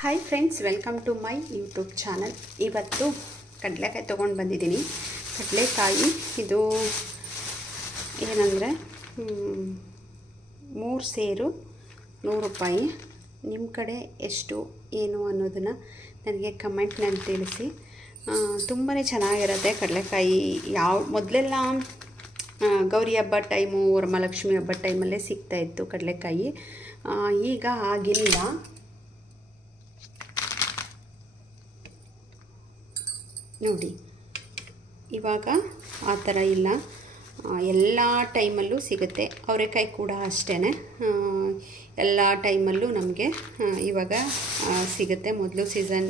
Hi friends, welcome to my YouTube channel. ಇವತ್ತು ಕಡಲೆಕಾಯಿ ತೊಗೊಂಡು ಬಂದಿದ್ದೀನಿ. ಕಡಲೆಕಾಯಿ ಇದು ಏನಂದರೆ 3 ಸೇರು 100 ರೂಪಾಯಿ. ನಿಮ್ಮ ಕಡೆ ಎಷ್ಟು ಏನು ಅನ್ನೋದನ್ನು ನನಗೆ ಕಮೆಂಟ್ನಲ್ಲಿ ತಿಳಿಸಿ. ತುಂಬಾ ಚೆನ್ನಾಗಿರುತ್ತೆ ಕಡಲೆಕಾಯಿ. ಮೊದಲೆಲ್ಲ ಗೌರಿ ಹಬ್ಬ ಟೈಮು, ವರಮಹಾಲಕ್ಷ್ಮಿ ಹಬ್ಬದ ಟೈಮಲ್ಲೇ ಸಿಗ್ತಾಯಿತ್ತು ಕಡಲೆಕಾಯಿ. ಈಗ ಆಗಿಲ್ಲ. ನೋಡಿ, ಇವಾಗ ಆ ಥರ ಇಲ್ಲ, ಎಲ್ಲ ಟೈಮಲ್ಲೂ ಸಿಗುತ್ತೆ. ಅವರೆಕಾಯಿ ಕೂಡ ಅಷ್ಟೇ, ಎಲ್ಲ ಟೈಮಲ್ಲೂ ನಮಗೆ ಇವಾಗ ಸಿಗುತ್ತೆ. ಮೊದಲು ಸೀಸನ್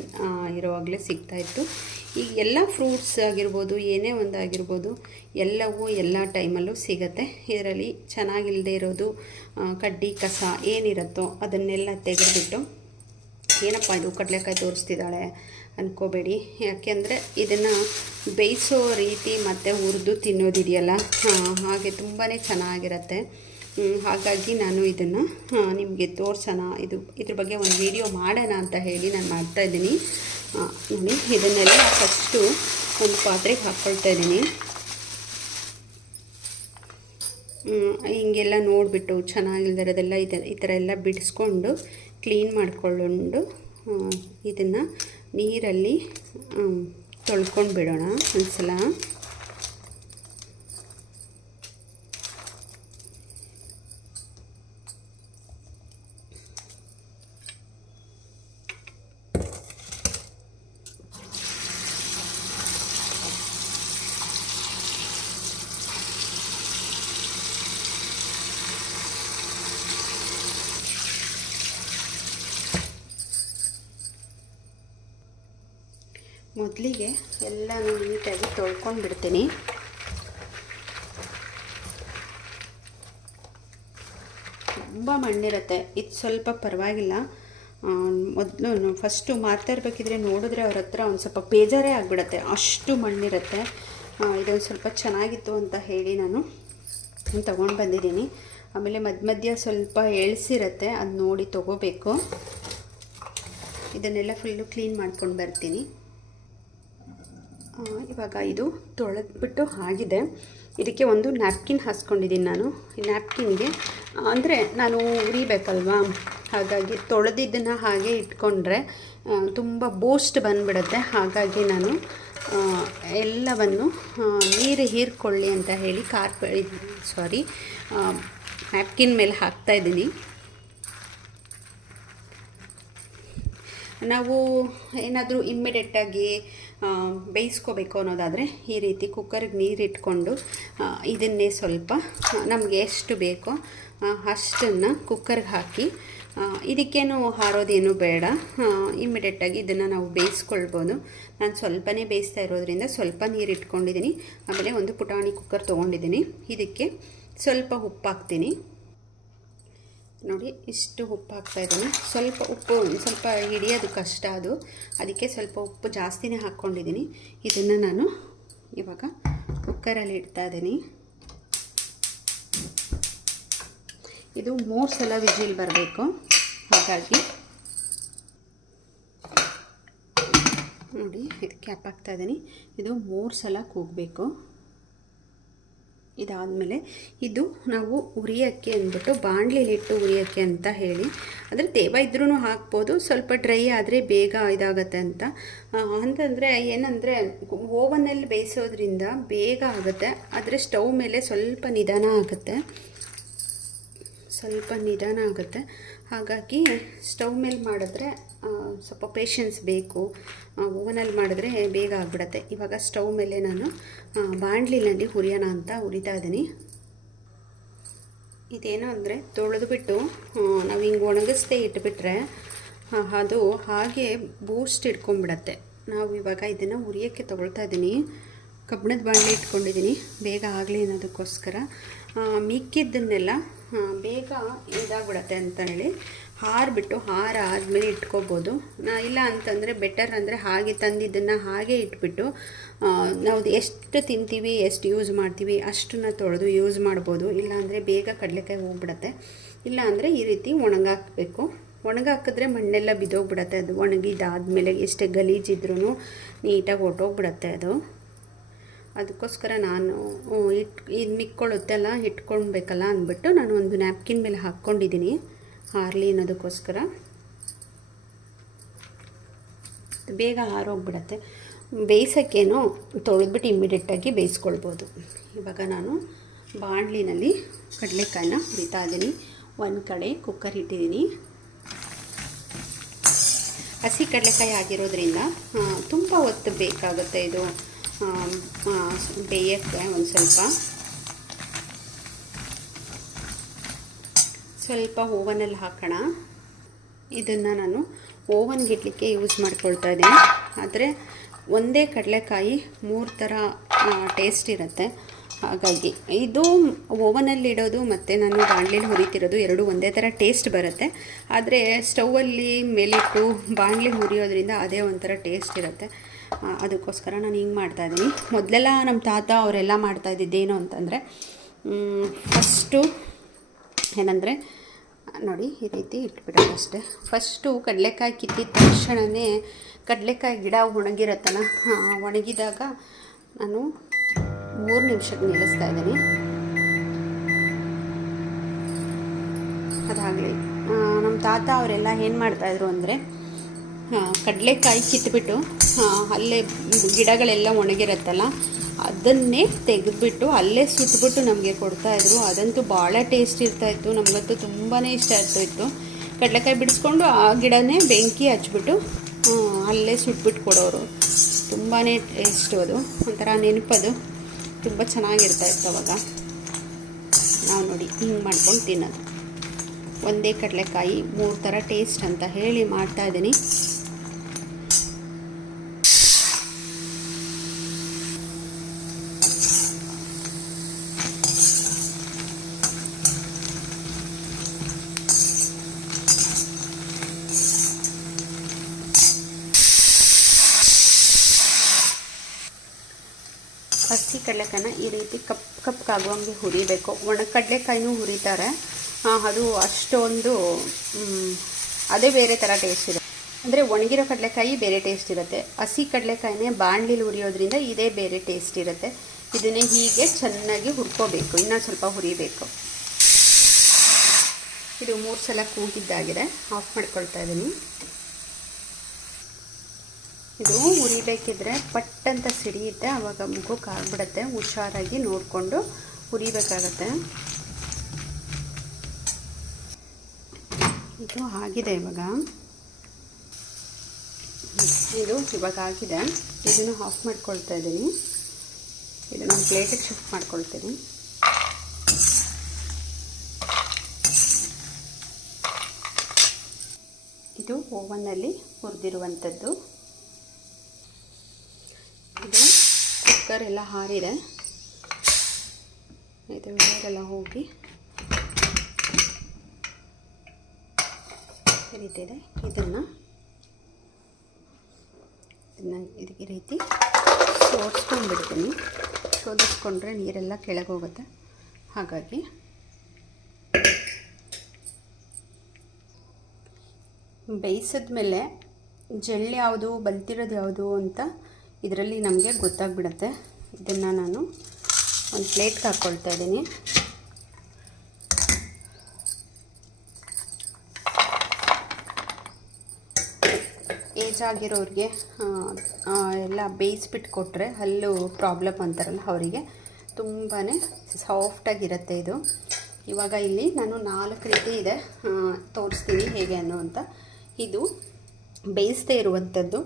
ಇರುವಾಗಲೇ ಸಿಗ್ತಾಯಿತ್ತು. ಈಗ ಎಲ್ಲ ಫ್ರೂಟ್ಸ್ ಆಗಿರ್ಬೋದು, ಏನೇ ಒಂದು ಆಗಿರ್ಬೋದು, ಎಲ್ಲವೂ ಎಲ್ಲ ಟೈಮಲ್ಲೂ ಸಿಗುತ್ತೆ. ಇದರಲ್ಲಿ ಚೆನ್ನಾಗಿಲ್ಲದೆ ಇರೋದು ಕಡ್ಡಿ ಕಸ ಏನಿರುತ್ತೋ ಅದನ್ನೆಲ್ಲ ತೆಗೆದುಬಿಟ್ಟು, ಏನಪ್ಪ ಇದು ಕಡಲೆಕಾಯಿ ತೋರಿಸ್ತಿದ್ದಾಳೆ ಅಂದ್ಕೋಬೇಡಿ. ಯಾಕೆಂದರೆ ಇದನ್ನು ಬೇಯಿಸೋ ರೀತಿ ಮತ್ತು ಹುರಿದು ತಿನ್ನೋದಿದೆಯಲ್ಲ, ಹಾಗೆ ತುಂಬಾ ಚೆನ್ನಾಗಿರುತ್ತೆ. ಹಾಗಾಗಿ ನಾನು ಇದನ್ನು ನಿಮಗೆ ತೋರಿಸೋಣ, ಇದ್ರ ಬಗ್ಗೆ ಒಂದು ವಿಡಿಯೋ ಮಾಡೋಣ ಅಂತ ಹೇಳಿ ನಾನು ಮಾಡ್ತಾಯಿದ್ದೀನಿ. ನೋಡಿ, ಇದನ್ನೆಲ್ಲ ಫಸ್ಟು ಒಂದು ಪಾತ್ರೆಗೆ ಹಾಕ್ಕೊಳ್ತಾ ಇದ್ದೀನಿ. ಹೀಗೆಲ್ಲ ನೋಡಿಬಿಟ್ಟು ಚೆನ್ನಾಗಿಲ್ದಿರೋದೆಲ್ಲ ಈ ಥರ ಎಲ್ಲ ಬಿಡಿಸ್ಕೊಂಡು ಕ್ಲೀನ್ ಮಾಡಿಕೊಂಡು ಇದನ್ನು ನೀರಲ್ಲಿ ತೊಳ್ಕೊಂಡು ಬಿಡೋಣ ಒಂದ್ಸಲ. ಮೊದಲಿಗೆ ಎಲ್ಲ ನೀಟಾಗಿ ತೊಳ್ಕೊಂಡು ಬಿಡ್ತೀನಿ. ತುಂಬ ಮಣ್ಣಿರುತ್ತೆ, ಇದು ಸ್ವಲ್ಪ ಪರವಾಗಿಲ್ಲ. ಮೊದಲು ಫಸ್ಟು ಮಾರ್ತಾ ಇರಬೇಕಿದ್ರೆ ನೋಡಿದ್ರೆ ಅವ್ರ ಹತ್ರ ಒಂದು ಸ್ವಲ್ಪ ಬೇಜಾರೇ ಆಗಿಬಿಡತ್ತೆ, ಅಷ್ಟು ಮಣ್ಣಿರುತ್ತೆ. ಇದೊಂದು ಸ್ವಲ್ಪ ಚೆನ್ನಾಗಿತ್ತು ಅಂತ ಹೇಳಿ ನಾನು ತೊಗೊಂಡು ಬಂದಿದ್ದೀನಿ. ಆಮೇಲೆ ಮಧ್ಯ ಸ್ವಲ್ಪ ಎಳ್ಸಿರುತ್ತೆ, ಅದು ನೋಡಿ ತೊಗೋಬೇಕು. ಇದನ್ನೆಲ್ಲ ಫುಲ್ಲು ಕ್ಲೀನ್ ಮಾಡ್ಕೊಂಡು ಬರ್ತೀನಿ. ಇವಾಗ ಇದು ತೊಳೆದ್ಬಿಟ್ಟು ಆಗಿದೆ. ಇದಕ್ಕೆ ಒಂದು ನ್ಯಾಪ್ಕಿನ್ ಹಾಸ್ಕೊಂಡಿದ್ದೀನಿ ನಾನು. ಈ ನ್ಯಾಪ್ಕಿನ್ಗೆ ಅಂದರೆ ನಾನು ಉರಿಬೇಕಲ್ವಾ, ಹಾಗಾಗಿ ತೊಳೆದಿದ್ದನ್ನು ಹಾಗೆ ಇಟ್ಕೊಂಡ್ರೆ ತುಂಬ ಬೂಸ್ಟ್ ಬಂದುಬಿಡುತ್ತೆ. ಹಾಗಾಗಿ ನಾನು ಎಲ್ಲವನ್ನು ನೀರು ಹೀರ್ಕೊಳ್ಳಿ ಅಂತ ಹೇಳಿ ನ್ಯಾಪ್ಕಿನ್ ಮೇಲೆ ಹಾಕ್ತಾಯಿದ್ದೀನಿ. ನಾವು ಏನಾದರೂ ಇಮ್ಮಿಡಿಯೇಟಾಗಿ ಬೇಯಿಸ್ಕೋಬೇಕು ಅನ್ನೋದಾದರೆ ಈ ರೀತಿ ಕುಕ್ಕರ್ಗೆ ನೀರು ಇಟ್ಕೊಂಡು ಇದನ್ನೇ ಸ್ವಲ್ಪ ನಮಗೆ ಎಷ್ಟು ಬೇಕೋ ಅಷ್ಟನ್ನು ಕುಕ್ಕರ್ಗೆ ಹಾಕಿ, ಇದಕ್ಕೇನು ಹಾರೋದೇನು ಬೇಡ, ಇಮ್ಮಿಡಿಯೇಟಾಗಿ ಇದನ್ನು ನಾವು ಬೇಯಿಸ್ಕೊಳ್ಬೋದು. ನಾನು ಸ್ವಲ್ಪನೇ ಬೇಯಿಸ್ತಾ ಇರೋದ್ರಿಂದ ಸ್ವಲ್ಪ ನೀರು ಇಟ್ಕೊಂಡಿದ್ದೀನಿ. ಆಮೇಲೆ ಒಂದು ಪುಟಾಣಿ ಕುಕ್ಕರ್ ತೊಗೊಂಡಿದ್ದೀನಿ. ಇದಕ್ಕೆ ಸ್ವಲ್ಪ ಉಪ್ಪು ಹಾಕ್ತೀನಿ. ನೋಡಿ, ಇಷ್ಟು ಉಪ್ಪು ಹಾಕ್ತಾಯಿದ್ದೀನಿ. ಸ್ವಲ್ಪ ಉಪ್ಪು ಸ್ವಲ್ಪ ಹಿಡಿಯೋದು ಕಷ್ಟ, ಅದಕ್ಕೆ ಸ್ವಲ್ಪ ಉಪ್ಪು ಜಾಸ್ತಿನೇ ಹಾಕ್ಕೊಂಡಿದ್ದೀನಿ. ಇದನ್ನು ನಾನು ಇವಾಗ ಕುಕ್ಕರಲ್ಲಿ ಇಡ್ತಾಯಿದ್ದೀನಿ. ಇದು 3 ಸಲ ವಿಜಿಲ್ ಬರಬೇಕು. ಹಾಗಾಗಿ ನೋಡಿ, ಇದು ಕ್ಯಾಪ್ ಹಾಕ್ತಾಯಿದ್ದೀನಿ. ಇದು 3 ಸಲ ಕೂಗಬೇಕು. ಇದಾದಮೇಲೆ ಇದು ನಾವು ಉರಿಯೋಕ್ಕೆ ಅಂದ್ಬಿಟ್ಟು ಬಾಣಲಿಲಿಟ್ಟು ಉರಿಯೋಕ್ಕೆ ಅಂತ ಹೇಳಿ, ಅಂದರೆ ತೇವ ಇದ್ರೂ ಹಾಕ್ಬೋದು, ಸ್ವಲ್ಪ ಡ್ರೈ ಆದರೆ ಬೇಗ ಇದಾಗುತ್ತೆ ಅಂತ. ಅಂತಂದರೆ ಏನಂದರೆ ಓವನಲ್ಲಿ ಬೇಯಿಸೋದ್ರಿಂದ ಬೇಗ ಆಗುತ್ತೆ, ಆದರೆ ಸ್ಟವ್ ಮೇಲೆ ಸ್ವಲ್ಪ ನಿಧಾನ ಆಗುತ್ತೆ. ಹಾಗಾಗಿ ಸ್ಟವ್ ಮೇಲೆ ಮಾಡಿದ್ರೆ ಸ್ವಲ್ಪ ಪೇಷನ್ಸ್ ಬೇಕು, ಓವನಲ್ಲಿ ಮಾಡಿದ್ರೆ ಬೇಗ ಆಗಿಬಿಡತ್ತೆ. ಇವಾಗ ಸ್ಟವ್ ಮೇಲೆ ನಾನು ಬಾಣಲಿನಲ್ಲಿ ಹುರಿಯೋಣ ಅಂತ ಹುರಿತಾ ಇದ್ದೀನಿ. ಇದೇನು ಅಂದರೆ ತೊಳೆದುಬಿಟ್ಟು ನಾವು ಹಿಂಗೆ ಒಣಗಿಸ್ದೇ ಇಟ್ಬಿಟ್ರೆ ಅದು ಹಾಗೆ ಬೂಸ್ಟ್ ಇಟ್ಕೊಂಡ್ಬಿಡತ್ತೆ. ನಾವು ಇವಾಗ ಇದನ್ನು ಹುರಿಯೋಕ್ಕೆ ತೊಗೊಳ್ತಾ ಇದ್ದೀನಿ. ಕಬ್ಬಿಣದ ಬಾಣಲಿ ಇಟ್ಕೊಂಡಿದ್ದೀನಿ, ಬೇಗ ಆಗಲಿ ಅನ್ನೋದಕ್ಕೋಸ್ಕರ. ಮಿಕ್ಕಿದ್ದನ್ನೆಲ್ಲ ಬೇಗ ಇದಾಗ್ಬಿಡತ್ತೆ ಅಂತ ಹೇಳಿ ಆದಮೇಲೆ ಇಟ್ಕೋಬೋದು. ಇಲ್ಲ ಅಂತಂದರೆ ಬೆಟರ್ ಅಂದರೆ ಹಾಗೆ ತಂದಿದ್ದನ್ನು ಹಾಗೆ ಇಟ್ಬಿಟ್ಟು ನಾವು ಎಷ್ಟು ತಿಂತೀವಿ, ಎಷ್ಟು ಯೂಸ್ ಮಾಡ್ತೀವಿ ಅಷ್ಟನ್ನು ತೊಳೆದು ಯೂಸ್ ಮಾಡ್ಬೋದು. ಇಲ್ಲಾಂದರೆ ಬೇಗ ಕಡಲೆಕಾಯಿ ಹೋಗ್ಬಿಡತ್ತೆ. ಇಲ್ಲ ಅಂದರೆ ಈ ರೀತಿ ಒಣಗಾಕಬೇಕು. ಒಣಗಾಕಿದ್ರೆ ಮಣ್ಣೆಲ್ಲ ಬಿದ್ದೋಗ್ಬಿಡತ್ತೆ. ಅದು ಒಣಗಿದಾದ್ಮೇಲೆ ಎಷ್ಟೇ ಗಲೀಜಿದ್ರೂ ನೀಟಾಗಿ ಹೊರ್ಟೋಗ್ಬಿಡತ್ತೆ ಅದು. ಅದಕ್ಕೋಸ್ಕರ ನಾನು ಇದು ಮಿಕ್ಕೊಳ್ಳುತ್ತೆಲ್ಲ ಇಟ್ಕೊಳ್ಬೇಕಲ್ಲ ಅಂದ್ಬಿಟ್ಟು ನಾನು ಒಂದು ನ್ಯಾಪ್ಕಿನ್ ಮೇಲೆ ಹಾಕ್ಕೊಂಡಿದ್ದೀನಿ ಹಾರಲಿ ಅನ್ನೋದಕ್ಕೋಸ್ಕರ. ಬೇಗ ಆರೋಗ್ಬಿಡತ್ತೆ. ಬೇಯಿಸೋಕ್ಕೇನೋ ತೊಳೆದ್ಬಿಟ್ಟು ಇಮ್ಮಿಡಿಯೇಟಾಗಿ ಬೇಯಿಸ್ಕೊಳ್ಬೋದು. ಇವಾಗ ನಾನು ಬಾಣಲಿನಲ್ಲಿ ಕಡಲೆಕಾಯಿನ ಹುರಿತಾ ಇದ್ದೀನಿ. ಒಂದು ಕಡೆ ಕುಕ್ಕರ್ ಇಟ್ಟಿದ್ದೀನಿ. ಹಸಿ ಕಡಲೆಕಾಯಿ ಆಗಿರೋದ್ರಿಂದ ತುಂಬ ಹೊತ್ತು ಬೇಕಾಗುತ್ತೆ ಇದು ಬೇಯೋಕ್ಕೆ. ಒಂದು ಸ್ವಲ್ಪ ಓವನಲ್ಲಿ ಹಾಕೋಣ. ಇದನ್ನು ನಾನು ಓವನ್ಗೆ ಇಡಲಿಕ್ಕೆ ಯೂಸ್ ಮಾಡ್ಕೊಳ್ತಾ ಇದ್ದೀನಿ. ಆದರೆ ಒಂದೇ ಕಡಲೆಕಾಯಿ 3 ಥರ ಟೇಸ್ಟ್ ಇರುತ್ತೆ. ಹಾಗಾಗಿ ಇದು ಓವನಲ್ಲಿ ಇಡೋದು ಮತ್ತು ನಾನು ಬಾಣಲಿಲಿ ಹುರಿತಿರೋದು ಎರಡೂ ಒಂದೇ ಥರ ಟೇಸ್ಟ್ ಬರುತ್ತೆ. ಆದರೆ ಸ್ಟೌವಲ್ಲಿ ಮೇಲಿಟ್ಟು ಬಾಣಲಿ ಹುರಿಯೋದ್ರಿಂದ ಅದೇ ಒಂಥರ ಟೇಸ್ಟ್ ಇರುತ್ತೆ. ಅದಕ್ಕೋಸ್ಕರ ನಾನು ಹಿಂಗೆ ಮಾಡ್ತಾಯಿದ್ದೀನಿ. ಮೊದಲೆಲ್ಲ ನಮ್ಮ ತಾತ ಅವರೆಲ್ಲ ಮಾಡ್ತಾಯಿದ್ದೇನು ಅಂತಂದರೆ ಫಸ್ಟು ಏನಂದರೆ ನೋಡಿ ಈ ರೀತಿ ಇಟ್ಬಿಡೋದು ಅಷ್ಟೇ. ಫಸ್ಟು ಕಡಲೆಕಾಯಿ ಕಿತ್ತಿದ ತಕ್ಷಣವೇ ಕಡಲೆಕಾಯಿ ಗಿಡ ಒಣಗಿರತ್ತಲ್ಲ, ಒಣಗಿದಾಗ ನಾನು 3 ನಿಮಿಷಕ್ಕೆ ನಿಲ್ಲಿಸ್ತಾ ಇದ್ದೀನಿ. ಅದಾಗಲಿ ನಮ್ಮ ತಾತ ಅವರೆಲ್ಲ ಏನು ಮಾಡ್ತಾಯಿದ್ರು ಅಂದರೆ ಕಡಲೆಕಾಯಿ ಕಿತ್ಬಿಟ್ಟು ಅಲ್ಲೇ ಗಿಡಗಳೆಲ್ಲ ಒಣಗಿರುತ್ತಲ್ಲ ಅದನ್ನೇ ತೆಗೆದುಬಿಟ್ಟು ಅಲ್ಲೇ ಸುಟ್ಬಿಟ್ಟು ನಮಗೆ ಕೊಡ್ತಾಯಿದ್ರು. ಅದಂತೂ ಭಾಳ ಟೇಸ್ಟ್ ಇರ್ತಾಯಿತ್ತು. ನಮಗಂತೂ ತುಂಬಾ ಇಷ್ಟ ಇರ್ತಾಯಿತ್ತು. ಕಡಲೆಕಾಯಿ ಬಿಡಿಸ್ಕೊಂಡು ಆ ಗಿಡನೇ ಬೆಂಕಿ ಹಚ್ಬಿಟ್ಟು ಅಲ್ಲೇ ಸುಟ್ಬಿಟ್ಟು ಕೊಡೋರು. ತುಂಬಾ ಟೇಸ್ಟು. ಅದು ಒಂಥರ ನೆನಪದು. ತುಂಬ ಚೆನ್ನಾಗಿರ್ತಾಯಿತ್ತು ಅವಾಗ. ನಾವು ನೋಡಿ ಹಿಂಗೆ ಮಾಡ್ಕೊಂಡು ತಿನ್ನೋದು. ಒಂದೇ ಕಡಲೆಕಾಯಿ 3 ಥರ ಟೇಸ್ಟ್ ಅಂತ ಹೇಳಿ ಮಾಡ್ತಾಯಿದ್ದೀನಿ. ಹಸಿ ಕಡಲೆಕಾಯಿನ ಈ ರೀತಿ ಕಪ್ಪಾಗುವಂಗೆ ಹುರಿಬೇಕು. ಒಣ ಕಡಲೆಕಾಯಿನೂ ಹುರಿತಾರೆ, ಅದು ಅಷ್ಟೊಂದು ಅದೇ ಬೇರೆ ಥರ ಟೇಸ್ಟ್ ಇರುತ್ತೆ. ಅಂದರೆ ಒಣಗಿರೋ ಕಡಲೆಕಾಯಿ ಬೇರೆ ಟೇಸ್ಟ್ ಇರುತ್ತೆ. ಹಸಿ ಕಡಲೆಕಾಯಿನೇ ಬಾಣಲಿಲಿ ಹುರಿಯೋದ್ರಿಂದ ಇದೇ ಬೇರೆ ಟೇಸ್ಟ್ ಇರುತ್ತೆ. ಇದನ್ನೇ ಹೀಗೆ ಚೆನ್ನಾಗಿ ಹುರ್ಕೋಬೇಕು. ಇನ್ನೂ ಸ್ವಲ್ಪ ಹುರಿಬೇಕು. ಇದು 3 ಸಲ ಕೂಗಿದ್ದಾಗಿದೆ. ಆಫ್ ಮಾಡ್ಕೊಳ್ತಾ ಇದ್ದೀನಿ. ಇದು ಹುರಿಬೇಕಿದ್ರೆ ಪಟ್ಟಂತ ಸಿಡಿಯುತ್ತೆ, ಆವಾಗ ಮುಖಕ್ಕೆ ಆಗ್ಬಿಡುತ್ತೆ. ಹುಷಾರಾಗಿ ನೋಡಿಕೊಂಡು ಹುರಿಬೇಕಾಗತ್ತೆ. ಇದು ಆಗಿದೆ ಇವಾಗ. ಇವಾಗ ಆಗಿದೆ. ಇದನ್ನು ಆಫ್ ಮಾಡ್ಕೊಳ್ತಾ ಇದ್ದೀನಿ. ಇದನ್ನು ಪ್ಲೇಟಿಗೆ ಶಿಫ್ಟ್ ಮಾಡ್ಕೊಳ್ತೀನಿ. ಇದು ಓವನ್ನಲ್ಲಿ ಹುರಿದಿರುವಂಥದ್ದು. ಇದು ಕುಕ್ಕರ್ ಎಲ್ಲ ಹಾರಿದೆ. ಇದು ನೀರೆಲ್ಲ ಹೋಗಿ ರೀತಿದೆ. ಇದನ್ನು ಇದಕ್ಕೆ ರೀತಿ ಸೋಡಿಸ್ಕೊಂಡ್ಬಿಡ್ತೀನಿ. ಸೋದಿಸ್ಕೊಂಡ್ರೆ ನೀರೆಲ್ಲ ಕೆಳಗೆ ಹೋಗುತ್ತೆ. ಹಾಗಾಗಿ ಬೇಯಿಸಿದ್ಮೇಲೆ ಜೆಲ್ ಯಾವುದು ಬಲ್ತಿರೋದು ಯಾವುದು ಅಂತ ಇದರಲ್ಲಿ ನಮಗೆ ಗೊತ್ತಾಗ್ಬಿಡುತ್ತೆ. ಇದನ್ನು ನಾನು ಒಂದು ಪ್ಲೇಟ್ಗೆ ಹಾಕ್ಕೊಳ್ತಾ ಇದ್ದೀನಿ. ಏಜ್ ಆಗಿರೋರಿಗೆ ಎಲ್ಲ ಬೇಯಿಸ್ಬಿಟ್ಟು ಕೊಟ್ಟರೆ ಹಲ್ಲು ಪ್ರಾಬ್ಲಮ್ ಅಂತಾರಲ್ಲ ಅವರಿಗೆ ತುಂಬಾ ಸಾಫ್ಟಾಗಿರುತ್ತೆ ಇದು. ಇವಾಗ ಇಲ್ಲಿ ನಾನು 4 ರೀತಿ ಇದೆ, ತೋರಿಸ್ತೀನಿ ಹೇಗೆ ಅನ್ನೋ ಅಂತ. ಇದು ಬೇಯಿಸದೇ ಇರುವಂಥದ್ದು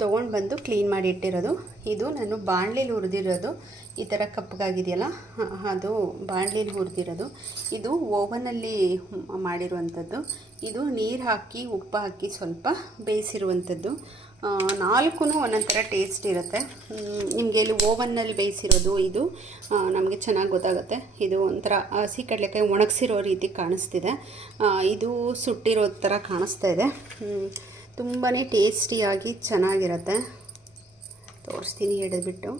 ತೊಗೊಂಡು ಬಂದು ಕ್ಲೀನ್ ಮಾಡಿ ಇಟ್ಟಿರೋದು. ಇದು ನಾನು ಬಾಣಲಿಲಿ ಹುರಿದಿರೋದು. ಈ ಥರ ಕಪ್ಪಗಾಗಿದೆಯಲ್ಲ, ಅದು ಬಾಣಲಿಲಿ ಹುರಿದಿರೋದು. ಇದು ಓವನಲ್ಲಿ ಮಾಡಿರುವಂಥದ್ದು. ಇದು ನೀರು ಹಾಕಿ ಉಪ್ಪು ಹಾಕಿ ಸ್ವಲ್ಪ ಬೇಯಿಸಿರುವಂಥದ್ದು. 4 ಒಂದೊಂದು ಥರ ಟೇಸ್ಟ್ ಇರುತ್ತೆ. ನಿಮಗೆ ಇಲ್ಲಿ ಓವನ್ನಲ್ಲಿ ಬೇಯಿಸಿರೋದು ಇದು ನಮಗೆ ಚೆನ್ನಾಗಿ ಗೊತ್ತಾಗುತ್ತೆ. ಇದು ಒಂಥರ ಹಸಿ ಕಡಲೆಕಾಯಿ ಒಣಗಿಸಿರೋ ರೀತಿ ಕಾಣಿಸ್ತಿದೆ. ಇದು ಸುಟ್ಟಿರೋ ಥರ ಕಾಣಿಸ್ತಾ ಇದೆ. ತುಂಬಾ ಟೇಸ್ಟಿಯಾಗಿ ಚೆನ್ನಾಗಿರುತ್ತೆ. ತೋರಿಸ್ತೀನಿ ಹಿಡಿದ್ಬಿಟ್ಟು.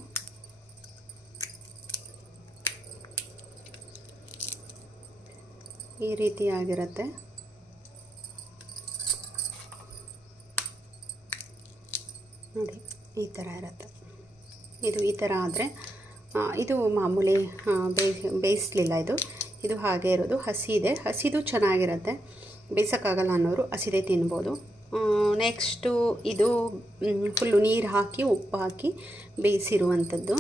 ಈ ರೀತಿಯಾಗಿರುತ್ತೆ. ಈ ಥರ ಇರುತ್ತೆ. ಇದು ಈ ಥರ ಆದರೆ ಇದು ಮಾಮೂಲಿ ಬೇಯಿಸಲಿಲ್ಲ, ಇದು ಹಾಗೆ ಇರೋದು. ಹಸಿ ಇದೆ, ಹಸಿದು ಚೆನ್ನಾಗಿರುತ್ತೆ. ಬೇಯಿಸೋಕ್ಕಾಗಲ್ಲ ಅನ್ನೋರು ಹಸಿದೇ ತಿನ್ಬೋದು. ನೆಕ್ಸ್ಟು ಇದು ಫುಲ್ಲು ನೀರು ಹಾಕಿ ಉಪ್ಪು ಹಾಕಿ ಬೇಯಿಸಿರುವಂಥದ್ದು.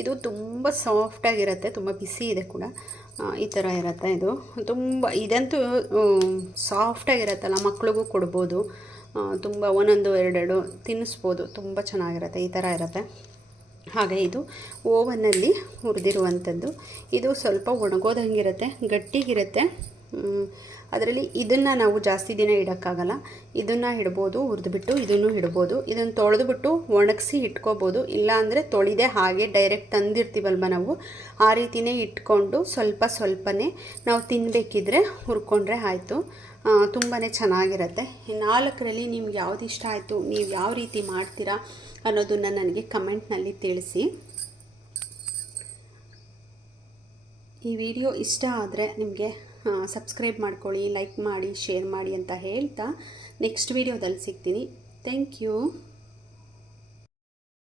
ಇದು ತುಂಬ ಸಾಫ್ಟಾಗಿರುತ್ತೆ, ತುಂಬ ಬಿಸಿ ಇದೆ ಕೂಡ. ಈ ಥರ ಇರುತ್ತೆ ಇದು. ಇದಂತೂ ಸಾಫ್ಟಾಗಿರುತ್ತಲ್ಲ, ಮಕ್ಳಿಗೂ ಕೊಡ್ಬೋದು. ತುಂಬ ಒಂದೊಂದು ಎರಡೆರಡು ತಿನ್ನಿಸ್ಬೋದು, ತುಂಬ ಚೆನ್ನಾಗಿರುತ್ತೆ. ಈ ಥರ ಇರುತ್ತೆ. ಹಾಗೆ ಇದು ಓವನ್ನಲ್ಲಿ ಹುರಿದಿರುವಂಥದ್ದು. ಇದು ಸ್ವಲ್ಪ ಒಣಗೋದಂಗಿರುತ್ತೆ, ಗಟ್ಟಿಗಿರುತ್ತೆ. ಅದರಲ್ಲಿ ಇದನ್ನು ನಾವು ಜಾಸ್ತಿ ದಿನ ಇಡೋಕ್ಕಾಗಲ್ಲ. ಇದನ್ನು ಇಡ್ಬೋದು, ಹುರಿದ್ಬಿಟ್ಟು ಇದನ್ನು ಇಡ್ಬೋದು. ಇದನ್ನು ತೊಳೆದುಬಿಟ್ಟು ಒಣಗಿಸಿ ಇಟ್ಕೋಬೋದು. ಇಲ್ಲಾಂದರೆ ತೊಳೆದೇ ಹಾಗೆ ಡೈರೆಕ್ಟ್ ತಂದಿರ್ತೀವಲ್ವ ನಾವು, ಆ ರೀತಿಯೇ ಇಟ್ಕೊಂಡು ಸ್ವಲ್ಪನೇ ನಾವು ತಿನ್ನಬೇಕಿದ್ರೆ ಹುರ್ಕೊಂಡ್ರೆ ಆಯಿತು. ತುಂಬಾ ಚೆನ್ನಾಗಿರುತ್ತೆ. ಈ 4ರಲ್ಲಿ ನಿಮ್ಗೆ ಯಾವ್ದು ಇಷ್ಟ ಆಯಿತು, ನೀವು ಯಾವ ರೀತಿ ಮಾಡ್ತೀರಾ ಅನ್ನೋದನ್ನು ನನಗೆ ಕಮೆಂಟ್ನಲ್ಲಿ ತಿಳಿಸಿ. ಈ ವಿಡಿಯೋ ಇಷ್ಟ ಆದರೆ ನಿಮಗೆ ಸಬ್ಸ್ಕ್ರೈಬ್ ಮಾಡ್ಕೊಳ್ಳಿ, ಲೈಕ್ ಮಾಡಿ, ಶೇರ್ ಮಾಡಿ ಅಂತ ಹೇಳ್ತಾ ನೆಕ್ಸ್ಟ್ ವಿಡಿಯೋದಲ್ಲಿ ಸಿಗ್ತೀನಿ. Thank you.